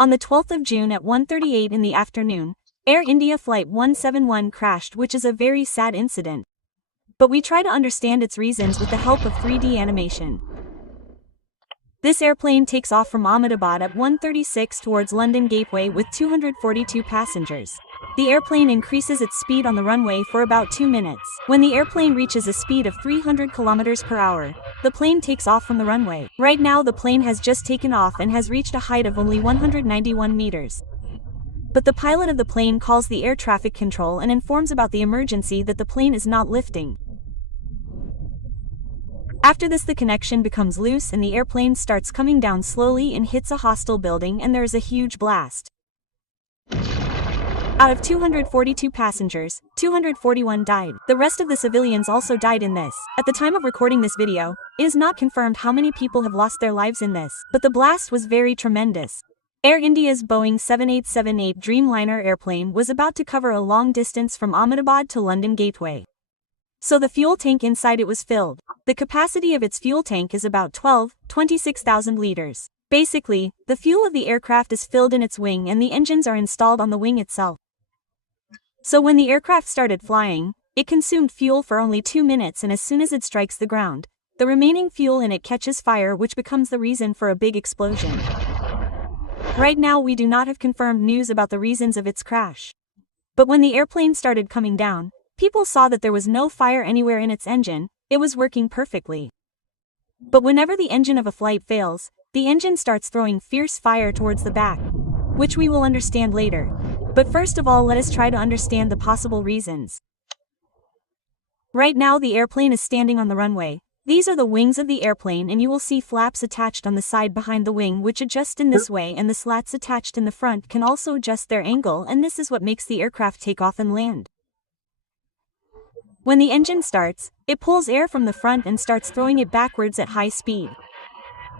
On the 12th of June at 1:38 in the afternoon, Air India Flight 171 crashed, which is a very sad incident. But we try to understand its reasons with the help of 3D animation. This airplane takes off from Ahmedabad at 1:36 towards London Gateway with 242 passengers. The airplane increases its speed on the runway for about 2 minutes. When the airplane reaches a speed of 300 km per hour, the plane takes off from the runway. Right now the plane has just taken off and has reached a height of only 191 meters. But the pilot of the plane calls the air traffic control and informs about the emergency that the plane is not lifting. After this, the connection becomes loose and the airplane starts coming down slowly and hits a hostel building, and there is a huge blast. Out of 242 passengers, 241 died. The rest of the civilians also died in this. At the time of recording this video, it is not confirmed how many people have lost their lives in this, but the blast was very tremendous. Air India's Boeing 7878 Dreamliner airplane was about to cover a long distance from Ahmedabad to London Gateway. So the fuel tank inside it was filled. The capacity of its fuel tank is about 26,000 liters. Basically, the fuel of the aircraft is filled in its wing and the engines are installed on the wing itself. So when the aircraft started flying, it consumed fuel for only 2 minutes, and as soon as it strikes the ground, the remaining fuel in it catches fire, which becomes the reason for a big explosion. Right now we do not have confirmed news about the reasons of its crash. But when the airplane started coming down, people saw that there was no fire anywhere in its engine. It was working perfectly. But whenever the engine of a flight fails, the engine starts throwing fierce fire towards the back, which we will understand later. But first of all, let us try to understand the possible reasons. Right now the airplane is standing on the runway. These are the wings of the airplane, and you will see flaps attached on the side behind the wing which adjust in this way, and the slats attached in the front can also adjust their angle, and this is what makes the aircraft take off and land. When the engine starts, it pulls air from the front and starts throwing it backwards at high speed,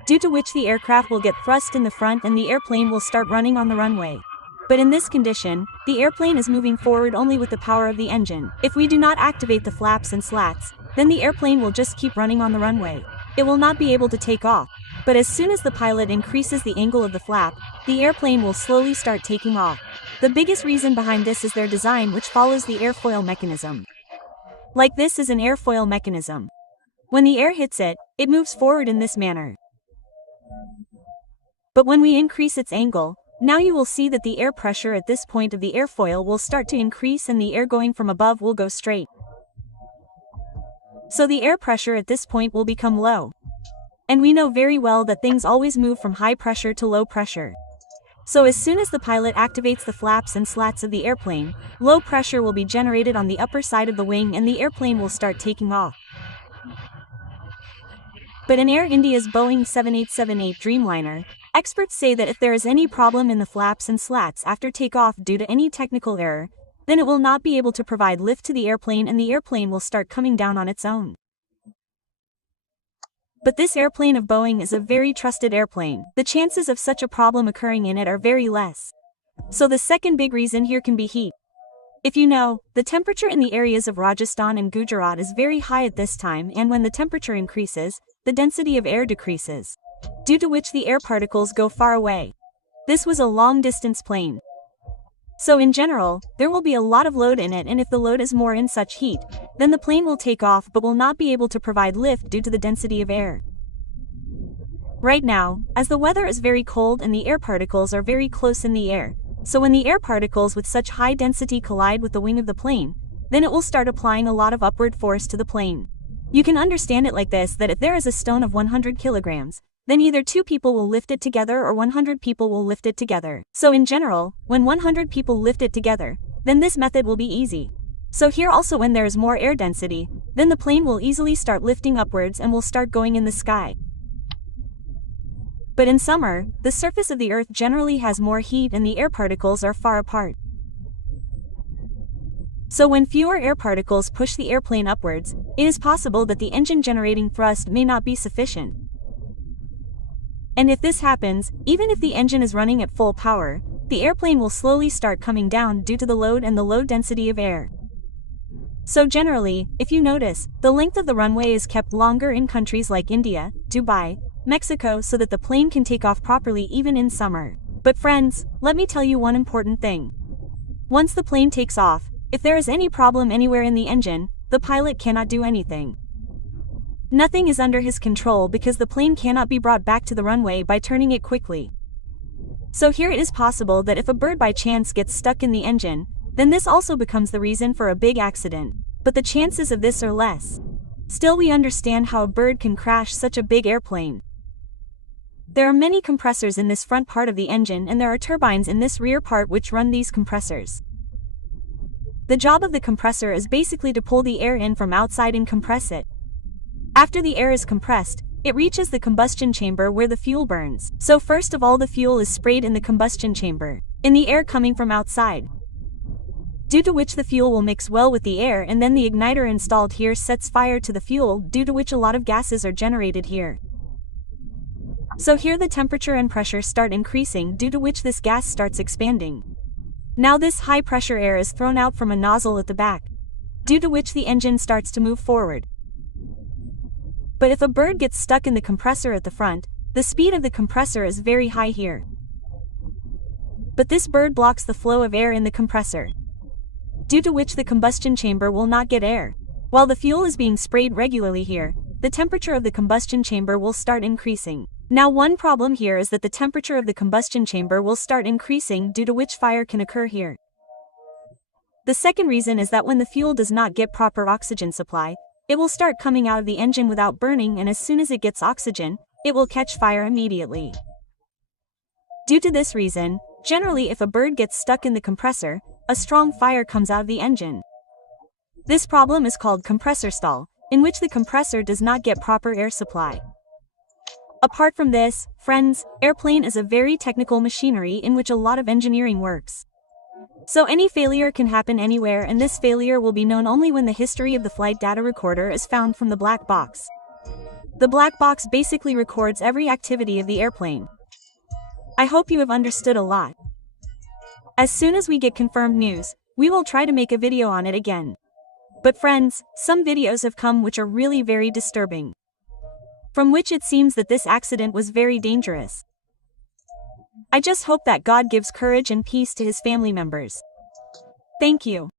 due to which the aircraft will get thrust in the front and the airplane will start running on the runway. But in this condition, the airplane is moving forward only with the power of the engine. If we do not activate the flaps and slats, then the airplane will just keep running on the runway. It will not be able to take off. But as soon as the pilot increases the angle of the flap, the airplane will slowly start taking off. The biggest reason behind this is their design, which follows the airfoil mechanism. Like this is an airfoil mechanism. When the air hits it, it moves forward in this manner. But when we increase its angle, now you will see that the air pressure at this point of the airfoil will start to increase and the air going from above will go straight. So the air pressure at this point will become low. And we know very well that things always move from high pressure to low pressure. So as soon as the pilot activates the flaps and slats of the airplane, low pressure will be generated on the upper side of the wing and the airplane will start taking off. But in Air India's Boeing 7878 Dreamliner, experts say that if there is any problem in the flaps and slats after takeoff due to any technical error, then it will not be able to provide lift to the airplane and the airplane will start coming down on its own. But this airplane of Boeing is a very trusted airplane. The chances of such a problem occurring in it are very less. So the second big reason here can be heat. If you know, the temperature in the areas of Rajasthan and Gujarat is very high at this time, and when the temperature increases, the density of air decreases, due to which the air particles go far away. This was a long-distance plane. So in general, there will be a lot of load in it, and if the load is more in such heat, then the plane will take off but will not be able to provide lift due to the density of air. Right now, as the weather is very cold and the air particles are very close in the air, so when the air particles with such high density collide with the wing of the plane, then it will start applying a lot of upward force to the plane. You can understand it like this, that if there is a stone of 100 kilograms, then either 2 people will lift it together or 100 people will lift it together. So in general, when 100 people lift it together, then this method will be easy. So here also, when there is more air density, then the plane will easily start lifting upwards and will start going in the sky. But in summer, the surface of the Earth generally has more heat and the air particles are far apart. So when fewer air particles push the airplane upwards, it is possible that the engine generating thrust may not be sufficient. And if this happens, even if the engine is running at full power, the airplane will slowly start coming down due to the load and the low density of air. So generally, if you notice, the length of the runway is kept longer in countries like India, Dubai, Mexico, so that the plane can take off properly even in summer. But friends, let me tell you one important thing. Once the plane takes off, if there is any problem anywhere in the engine, the pilot cannot do anything. Nothing is under his control because the plane cannot be brought back to the runway by turning it quickly. So here it is possible that if a bird by chance gets stuck in the engine, then this also becomes the reason for a big accident. But the chances of this are less. Still, we understand how a bird can crash such a big airplane. There are many compressors in this front part of the engine, and there are turbines in this rear part which run these compressors. The job of the compressor is basically to pull the air in from outside and compress it. After the air is compressed, it reaches the combustion chamber where the fuel burns. So first of all, the fuel is sprayed in the combustion chamber, in the air coming from outside, due to which the fuel will mix well with the air, and then the igniter installed here sets fire to the fuel, due to which a lot of gases are generated here. So here the temperature and pressure start increasing, due to which this gas starts expanding. Now this high pressure air is thrown out from a nozzle at the back, due to which the engine starts to move forward. But if a bird gets stuck in the compressor at the front, the speed of the compressor is very high here. But this bird blocks the flow of air in the compressor, due to which the combustion chamber will not get air. While the fuel is being sprayed regularly here, the temperature of the combustion chamber will start increasing. Now one problem here is that the temperature of the combustion chamber will start increasing, due to which fire can occur here. The second reason is that when the fuel does not get proper oxygen supply, it will start coming out of the engine without burning, and as soon as it gets oxygen, it will catch fire immediately. Due to this reason, generally if a bird gets stuck in the compressor, a strong fire comes out of the engine. This problem is called compressor stall, in which the compressor does not get proper air supply. Apart from this, friends, airplane is a very technical machinery in which a lot of engineering works. So any failure can happen anywhere, and this failure will be known only when the history of the flight data recorder is found from the black box. The black box basically records every activity of the airplane. I hope you have understood a lot. As soon as we get confirmed news, we will try to make a video on it again. But friends, some videos have come which are really very disturbing, from which it seems that this accident was very dangerous. I just hope that God gives courage and peace to his family members. Thank you.